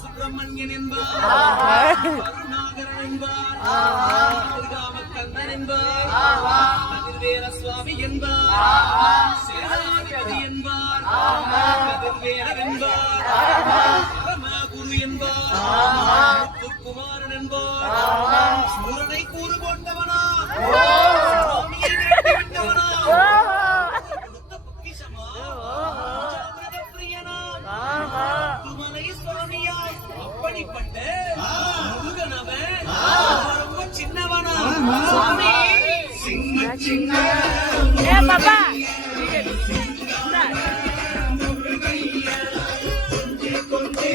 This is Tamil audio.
சுப்பிரமணியன் என்பார், கருணாகரன் என்பார், கந்தன் என்பார், கதிர்வேல சுவாமி என்பார், சேனாதிபதி என்பார், கதிர்வேலர் என்பார், பரமகுரு என்பார், முத்துக்குமாரன் என்பார், சூரனை கூறு கொண்டவனா, சுவாமியை விரட்டி விட்டவனா, அப்படிப்பட்ட முருகனவன் ரொம்ப சின்னவனா சுவாமி சின்ன பாப்பா கொஞ்சே